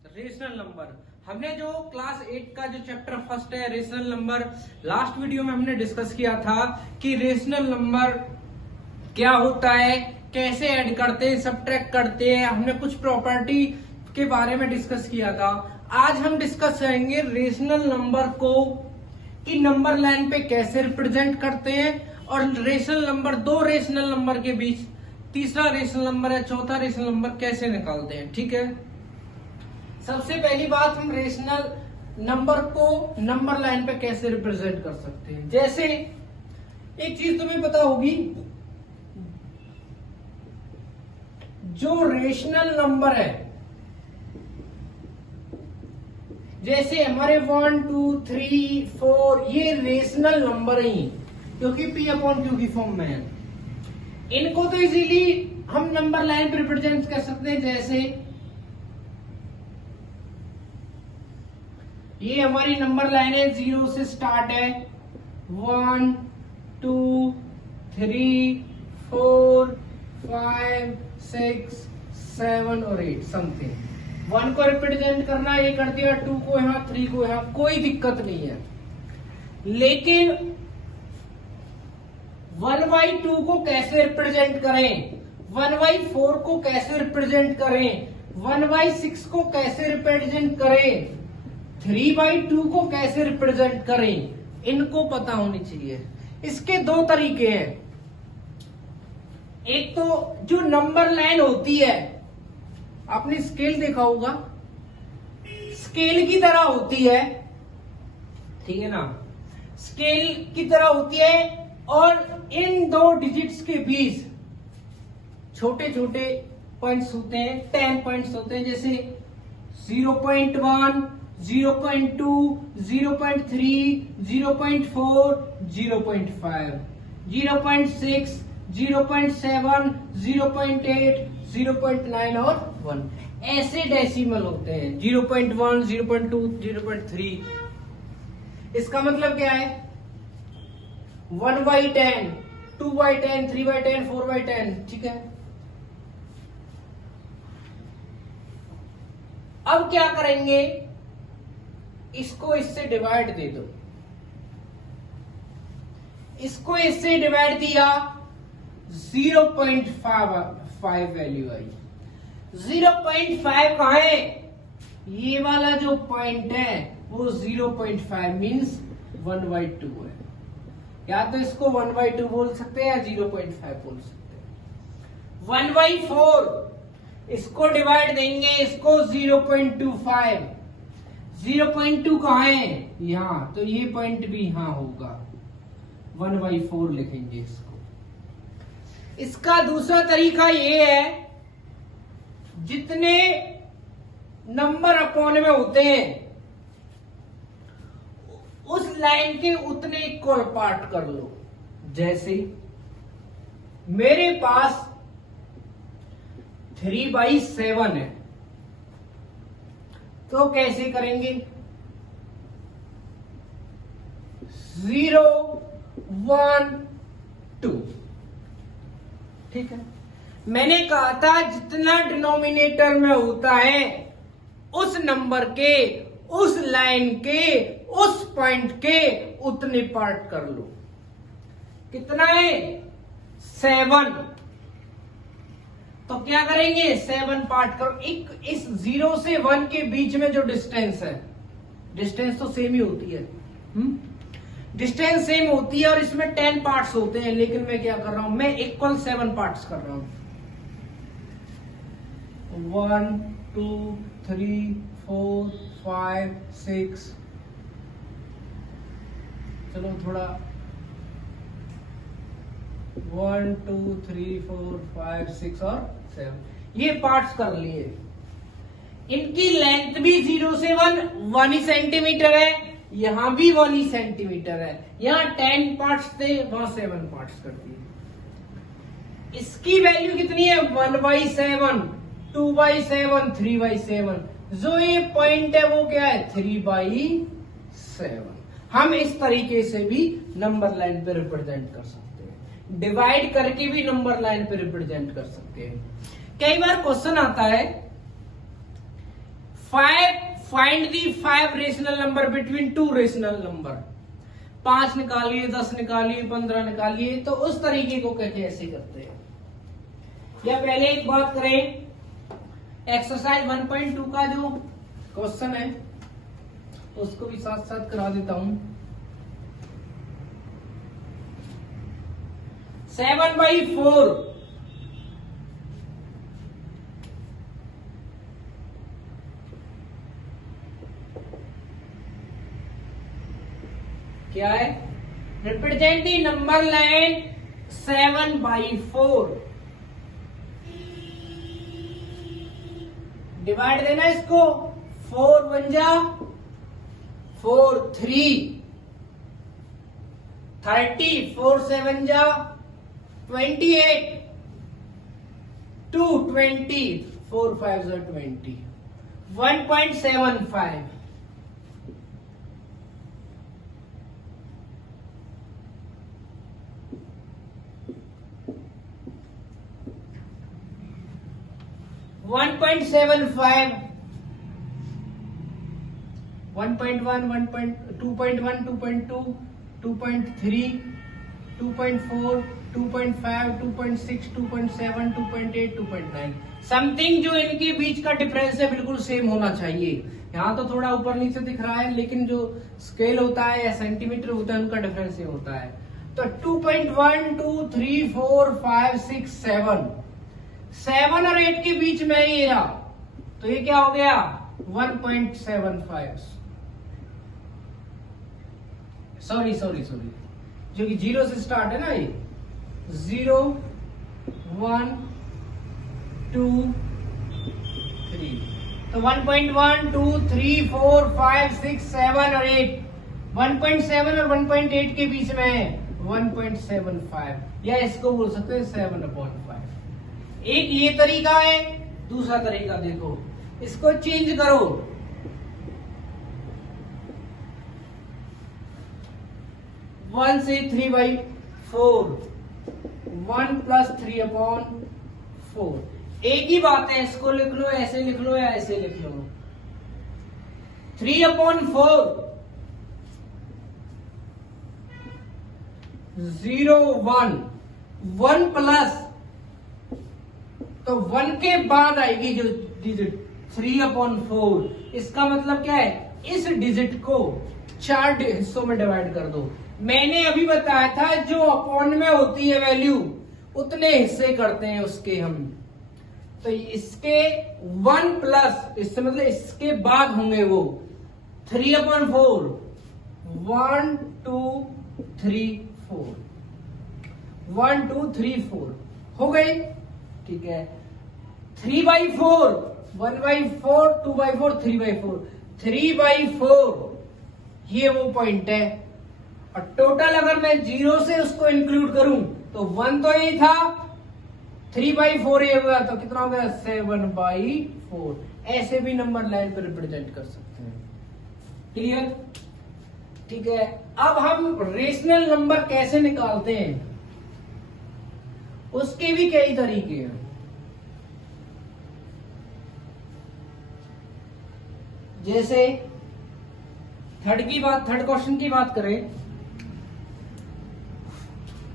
Rational number. हमने जो class 8 का जो चैप्टर फर्स्ट है रेशनल नंबर, लास्ट वीडियो में हमने डिस्कस किया था कि रेशनल नंबर क्या होता है, कैसे ऐड करते हैं, सब्ट्रैक्ट करते हैं। हमने कुछ प्रॉपर्टी के बारे में डिस्कस किया था। आज हम डिस्कस करेंगे रेशनल नंबर को कि नंबर लाइन पे कैसे रिप्रेजेंट करते हैं, और रेशनल नंबर, दो रेशनल नंबर के बीच तीसरा रेशनल नंबर है, चौथा रेशनल नंबर कैसे निकालते हैं। ठीक है, सबसे पहली बात, हम रेशनल नंबर को नंबर लाइन पे कैसे रिप्रेजेंट कर सकते हैं। जैसे एक चीज तुम्हें पता होगी, जो रेशनल नंबर है, जैसे हमारे 1 2 3 4 ये रेशनल नंबर ही, क्योंकि P/Q की फॉर्म में है। इनको तो इजीली हम नंबर लाइन पे रिप्रेजेंट कर सकते हैं। जैसे ये हमारी नंबर लाइन है, 0 से स्टार्ट है, 1 2 3 4 5 6 7 और 8 समथिंग। 1 को रिप्रेजेंट करना, ये कर दिया, 2 को यहां, 3 को यहां, कोई दिक्कत नहीं है। लेकिन 1/2 को कैसे रिप्रेजेंट करें, 1/4 को कैसे रिप्रेजेंट करें, 1/6 को कैसे रिप्रेजेंट करें, 3/2 को कैसे रिप्रेजेंट करें, इनको पता होनी चाहिए। इसके दो तरीके हैं। एक तो जो नंबर लाइन होती है, आपने स्केल देखा होगा, स्केल की तरह होती है, ठीक है ना, स्केल की तरह होती है, और इन दो डिजिट्स के बीच छोटे छोटे पॉइंट्स होते हैं, 10 पॉइंट्स होते हैं। जैसे 0.1 0.2 0.3 0.4 0.5 0.6 0.7 0.8 0.9 और 1, ऐसे डेसिमल होते हैं। 0.1 0.2 0.3। इसका मतलब क्या है, 1/10 2/10 3/10 4/10। ठीक है, अब क्या करेंगे, इसको इससे डिवाइड दे दो, इसको इससे डिवाइड दिया, 0.5 वैल्यू आई। 0.5 कहां है, ये वाला जो पॉइंट है वो 0.5 मीन्स 1/2 है। या तो इसको 1/2 बोल सकते हैं या 0.5 बोल सकते हैं। 1/4 इसको डिवाइड देंगे, इसको 0.25। 0.2 कहां है, यहां, तो ये पॉइंट भी यहां होगा, 1/4 लिखेंगे इसको। इसका दूसरा तरीका ये है, जितने नंबर अपॉन में होते हैं उस लाइन के उतने इक्वल पार्ट कर लो। जैसे मेरे पास 3/7 है, तो कैसे करेंगे, 0 1 2। ठीक है, मैंने कहा था जितना डिनोमिनेटर में होता है उस नंबर के, उस लाइन के, उस पॉइंट के उतने पार्ट कर लो। कितना है, 7। तो क्या करेंगे, 7 पार्ट करो। इस 0 से 1 के बीच में जो डिस्टेंस है, डिस्टेंस तो सेम ही होती है, डिस्टेंस सेम होती है, और इसमें 10 पार्ट्स होते हैं। लेकिन मैं क्या कर रहा हूं, मैं इक्वल 7 पार्ट्स कर रहा हूं। 1 2 3 4 5 6, चलो थोड़ा 1 2 3 4 5 6 और 7, ये पार्ट्स कर लिए। इनकी लेंथ भी 0 से 1 ही सेंटीमीटर है, यहां भी 1 ही सेंटीमीटर है। यहां 10 पार्ट्स थे, वहां 7 पार्ट्स कर दिए। इसकी वैल्यू कितनी है, 1/7 2/7 3/7। जो ये पॉइंट है वो क्या है, 3/7। हम इस तरीके से भी नंबर लाइन पे रिप्रेजेंट कर सकते हैं, डिवाइड करके भी नंबर लाइन पे रिप्रेजेंट कर सकते हैं। कई बार क्वेश्चन आता है find the 5 rational number between 2 rational number. 5 निकालिए, 10 निकालिए, 15 निकालिए। तो उस तरीके को कैसे ऐसे करते हैं। या पहले एक बात करें, एक्सरसाइज 1.2 का जो क्वेश्चन है उसको भी साथ साथ करा देता हूं। 7/4 क्या है? Represent the number line 7/4। Divide देना इसको, 4 1 जा 4, 3 30, 4 7 जा 28, 2 20, 4 5 जा 20, 1.75। One 1.75, 1.1, 2.1, 2.2, 2.3, 2.4, 2.5, 2.6, 2.7, 2.8, 2.9 something. जो इनके बीच का डिफरेंस है बिल्कुल सेम होना चाहिए। यहाँ तो थोड़ा ऊपर नीचे दिख रहा है, लेकिन जो स्केल होता है या सेंटीमीटर होता है उनका डिफरेंस सेम होता है। तो 2.1, 2, 3, 4, 5, 6, 7 और 8 के बीच में ये रहा, तो ये क्या हो गया? 1.75। सॉरी, जो कि 0 से स्टार्ट है ना, ये 0 1 2 3, तो 1.1 2 3 4 5 6 7 और 8, 1.7 और 1.8 के बीच में है 1.75, या इसको बोल सकते हैं 7/5। एक ये तरीका है। दूसरा तरीका देखो, इसको चेंज करो। वन से 3/4, 1 + 3/4। एक ही बात है, इसको लिख लो, ऐसे लिख लो या ऐसे लिख लो। 3/4 0 1 1 प्लस, तो 1 के बाद आएगी जो डिजिट 3/4। इसका मतलब क्या है? इस डिजिट को 4 हिस्सों में डिवाइड कर दो। मैंने अभी बताया था जो अपॉन में होती है वैल्यू उतने हिस्से करते हैं उसके हम। तो इसके 1 प्लस, इससे मतलब इसके बाद होंगे वो 3/4, 1 2 3 4, 1 2 3 4 हो गई। ठीक है, 3/4, 1/4, 2/4, 3/4, 3/4 ये वो पॉइंट है। और टोटल अगर मैं 0 से उसको इंक्लूड करूं तो 1 तो यही था, 3/4 ये हुआ, तो कितना हो गया? 7/4। ऐसे भी नंबर लाइन पर रिप्रेजेंट कर सकते हैं। क्लियर? ठीक है, अब हम रेशनल नंबर कैसे निकालते हैं उसके भी कई तरीके हैं। जैसे थर्ड क्वेश्चन की बात करें,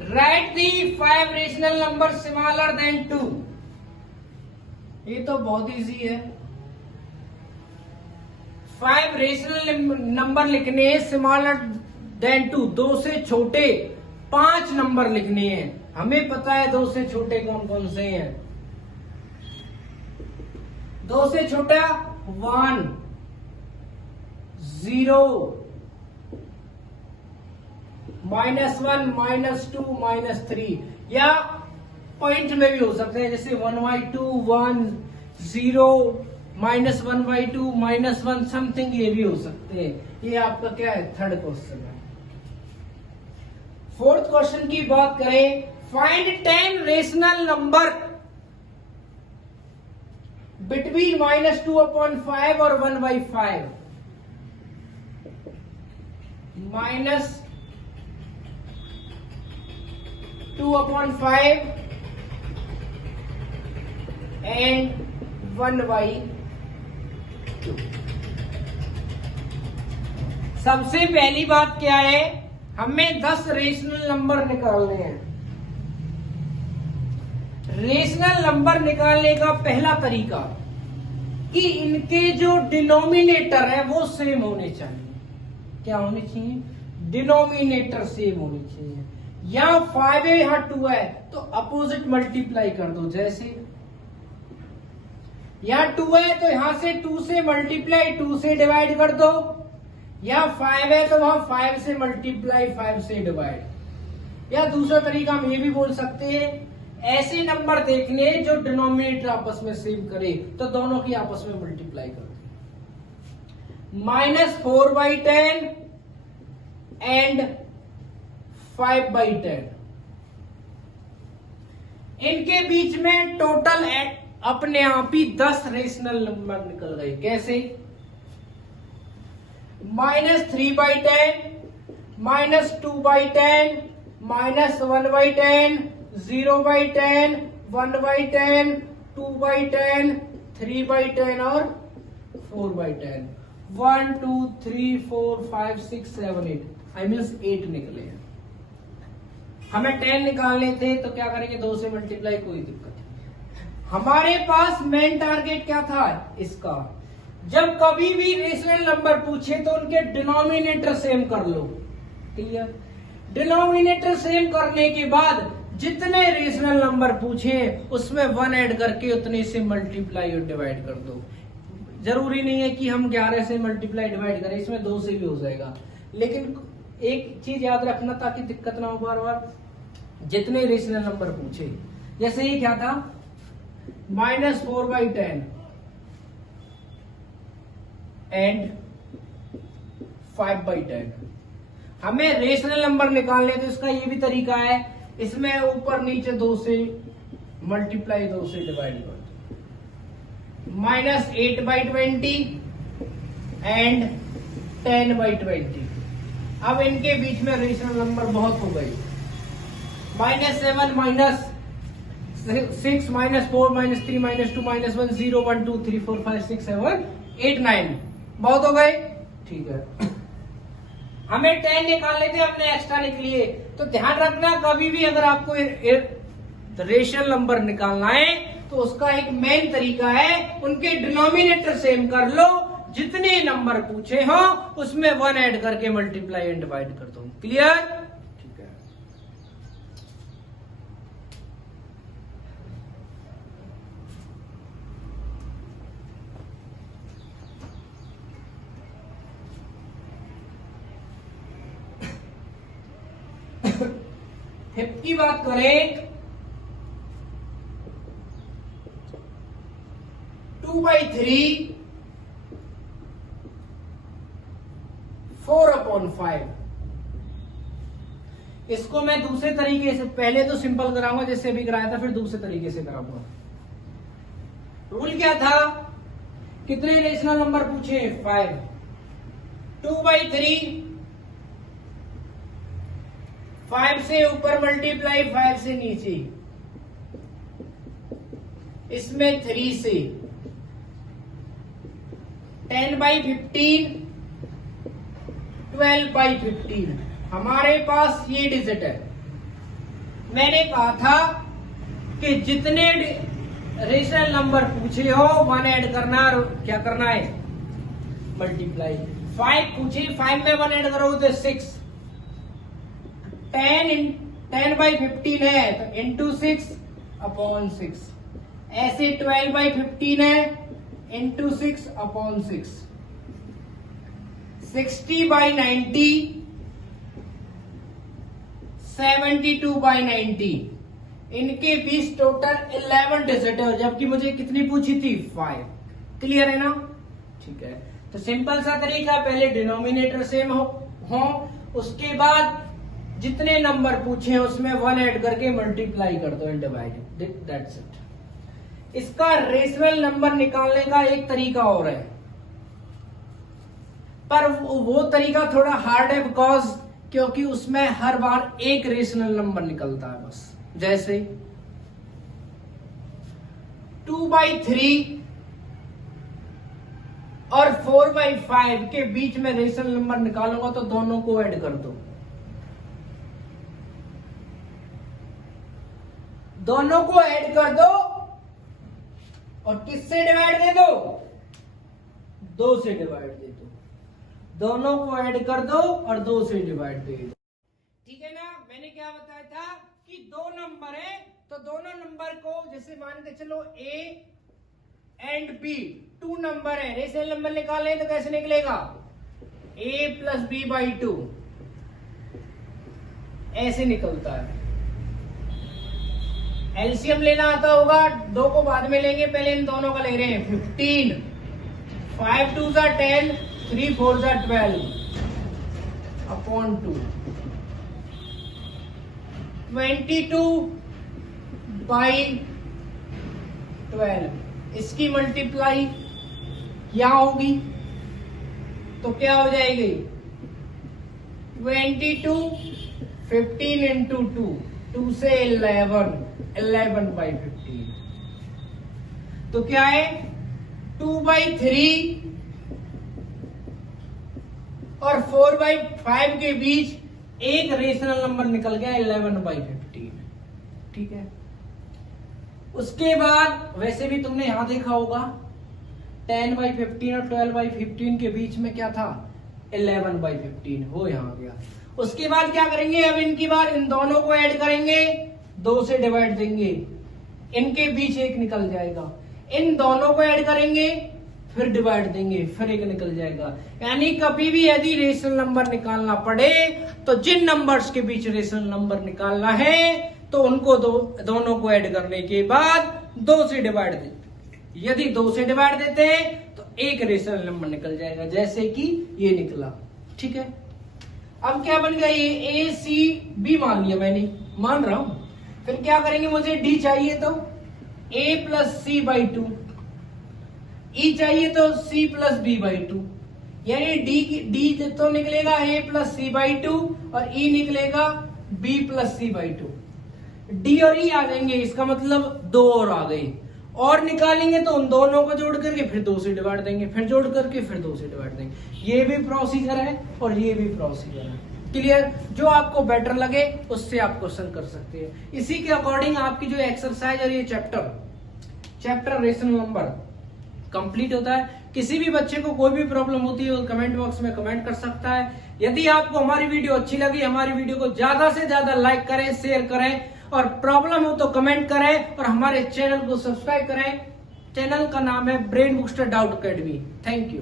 राइट दी 5 रेशनल नंबर स्मॉलर देन 2। ये तो बहुत इजी है। 5 रेशनल नंबर लिखने हैं स्मॉलर देन 2, 2 से छोटे 5 नंबर लिखने हैं। हमें पता है 2 से छोटे कौन कौन से हैं। 2 से छोटा 1 0 -1 -2 -3, या पॉइंट में भी हो सकते हैं, जैसे 1/2 1 0 -1/2 -1 समथिंग, ये भी हो सकते हैं। ये आपका क्या है? थर्ड क्वेश्चन है। फोर्थ क्वेश्चन की बात करें, फाइंड 10 रेशनल नंबर बिटवीन -2/5 और 1/5। -2/5 and 1/5। सबसे पहली बात क्या है, हमें 10 रेशनल नंबर निकालने हैं। रेशनल नंबर निकालने का पहला तरीका कि इनके जो डिनोमिनेटर है वो सेम होने चाहिए। क्या होने चाहिए? डिनोमिनेटर सेम होने चाहिए। यहाँ 5 है, यहाँ 2 है, तो अपोजिट मल्टीप्लाई कर दो। जैसे यहाँ 2 है तो यहां से 2 से मल्टीप्लाई 2 से डिवाइड कर दो। यहाँ 5 है तो वहां 5 से मल्टीप्लाई 5 से डिवाइड। या दूसरा तरीका हम ये भी बोल सकते हैं, ऐसे नंबर देखने जो डिनोमिनेटर आपस में सेम करे, तो दोनों की आपस में मल्टीप्लाई कर दो। -4/10 एंड 5/10, इनके बीच में टोटल अपने आप ही 10 रेशनल नंबर निकल गए। कैसे? -3/10, -2/10, -1/10, 0/10, 1/10, 2/10, 3/10 और 4/10। 1 2 3 4 5 6 7 8 आई मीन 8 निकले हैं। हमें 10 निकालने थे तो क्या करेंगे? 2 से मल्टीप्लाई, कोई दिक्कत नहीं। हमारे पास मेन टारगेट क्या था इसका? जब कभी भी रेशनल नंबर पूछे तो उनके डिनोमिनेटर सेम कर लो। क्लियर? डिनोमिनेटर सेम करने के बाद जितने रेशनल नंबर पूछे उसमें 1 ऐड करके उतने से मल्टीप्लाई और डिवाइड कर दो। जरूरी नहीं है कि हम 11 से मल्टीप्लाई डिवाइड करें, इसमें 2 से भी हो जाएगा। लेकिन एक चीज याद रखना ताकि दिक्कत ना हो बार बार, जितने रेशनल नंबर पूछे। जैसे ये क्या था? -4/10 एंड 5/10। हमें रेशनल नंबर निकालने तो इसका ये भी तरीका है, इसमें ऊपर नीचे 2 से मल्टीप्लाई 2 से डिवाइड कर दो। -8/20 एंड 10/20। अब इनके बीच में रेशनल नंबर बहुत हो गई। -7 -6 -4 -3 -2 -1 0 1 2 3 4 5 6 7 8 9 बहुत हो गए। ठीक है, हमें 10 निकालने थे, हमने एक्स्ट्रा निकलिए। तो ध्यान रखना, कभी भी अगर आपको रेशनल नंबर निकालना है तो उसका एक मेन तरीका है, उनके डिनोमिनेटर सेम कर लो, जितने नंबर पूछे हो उसमें 1 ऐड करके मल्टीप्लाई एंड डिवाइड कर दो। क्लियर? ठीक है। फिफ्थ की बात करें, 2/3 4/5। इसको मैं दूसरे तरीके से, पहले तो सिंपल कराऊंगा जैसे अभी कराया था, फिर दूसरे तरीके से कराऊंगा। रूल क्या था? कितने रेशनल नंबर पूछे? 5। 2/3, 5 से ऊपर मल्टीप्लाई 5 से नीचे, इसमें 3 से 10/15, 12/15। हमारे पास ये डिजिट है। मैंने कहा था कि जितने रेशनल नंबर पूछे हो 1 ऐड करना, क्या करना है? मल्टीप्लाई। 5 पूछे, 5 में 1 ऐड करोगे तो 6। 10/15 है तो इंटू 6/6। ऐसे 12/15 है इंटू 6/6। 60/90, 72/90। इनके बीच टोटल 11 डिजिट है, जबकि मुझे कितनी पूछी थी? 5। क्लियर है ना? ठीक है, तो सिंपल सा तरीका, पहले डिनोमिनेटर सेम हो, उसके बाद जितने नंबर पूछे उसमें 1 ऐड करके मल्टीप्लाई कर दो एंड डिवाइड, दैट्स इट। इसका रेशनल नंबर निकालने का एक तरीका और है, पर वो तरीका थोड़ा हार्ड है, बिकॉज क्योंकि उसमें हर बार एक रेशनल नंबर निकलता है बस। जैसे 2/3 और 4/5 के बीच में रेशनल नंबर निकालूंगा तो दोनों को ऐड कर दो। दोनों को ऐड कर दो और किससे डिवाइड दे दो? 2 से डिवाइड दे दो। दोनों को ऐड कर दो और 2 से डिवाइड दे दो। ठीक है ना? मैंने क्या बताया था कि 2 नंबर है तो दोनों नंबर को जैसे मान के चलो A एंड B 2 नंबर है, रेशनल नंबर निकाले तो कैसे निकलेगा? A + B/2 ऐसे निकलता है। एलसीएम लेना आता होगा, 2 को बाद में लेंगे, पहले इन दोनों का ले रहे हैं। 15 5 2 10 3 4 12 अपॉन 2 22/12 इसकी मल्टीप्लाई यहां होगी तो क्या हो जाएगी? 22 15 इंटू 2 से 11/15 तो क्या है? 2/3 और 4/5 के बीच एक रेशनल नंबर निकल गया 11/15। ठीक है। उसके बाद वैसे भी तुमने यहां देखा होगा 10/15 और 12/15 के बीच में क्या था? 11/15 हो यहां गया। उसके बाद क्या करेंगे? अब इनकी बार इन दोनों को ऐड करेंगे, 2 से डिवाइड देंगे, इनके बीच एक निकल जाएगा। इन दोनों को ऐड करेंगे, फिर डिवाइड देंगे, फिर एक निकल जाएगा। यानी कभी भी यदि रेशनल नंबर निकालना पड़े तो जिन नंबर्स के बीच रेशनल नंबर निकालना है तो उनको दोनों को ऐड करने के बाद 2 से डिवाइड देते। यदि 2 से डिवाइड देते हैं तो एक रेशनल नंबर निकल जाएगा, जैसे कि ये निकला। ठीक है। अब क्या बन गया? ये ACB मान लिया मैंने, मान रहा हूं। फिर क्या करेंगे? मुझे D चाहिए तो A + C/2, E चाहिए तो C + B/2, यानी D तो निकलेगा A + C/2 और E निकलेगा B + C/2। D और E आ जाएंगे, इसका मतलब 2 और आ गए। और निकालेंगे तो उन दोनों को जोड़ करके फिर 2 से डिवाइड देंगे, फिर जोड़ करके फिर 2 से डिवाइड देंगे। ये भी प्रोसीजर है और ये भी प्रोसीजर है। क्लियर? जो आपको बेटर लगे उससे आप क्वेश्चन कर सकते हैं। इसी के अकॉर्डिंग आपकी जो एक्सरसाइज और ये चैप्टर रेशनल नंबर कंप्लीट होता है। किसी भी बच्चे को कोई भी प्रॉब्लम होती है वो कमेंट बॉक्स में कमेंट कर सकता है। यदि आपको हमारी वीडियो अच्छी लगी, हमारी वीडियो को ज्यादा से ज्यादा लाइक करें, शेयर करें, और प्रॉब्लम हो तो कमेंट करें और हमारे चैनल को सब्सक्राइब करें। चैनल का नाम है brain booster doubt academy. Thank you.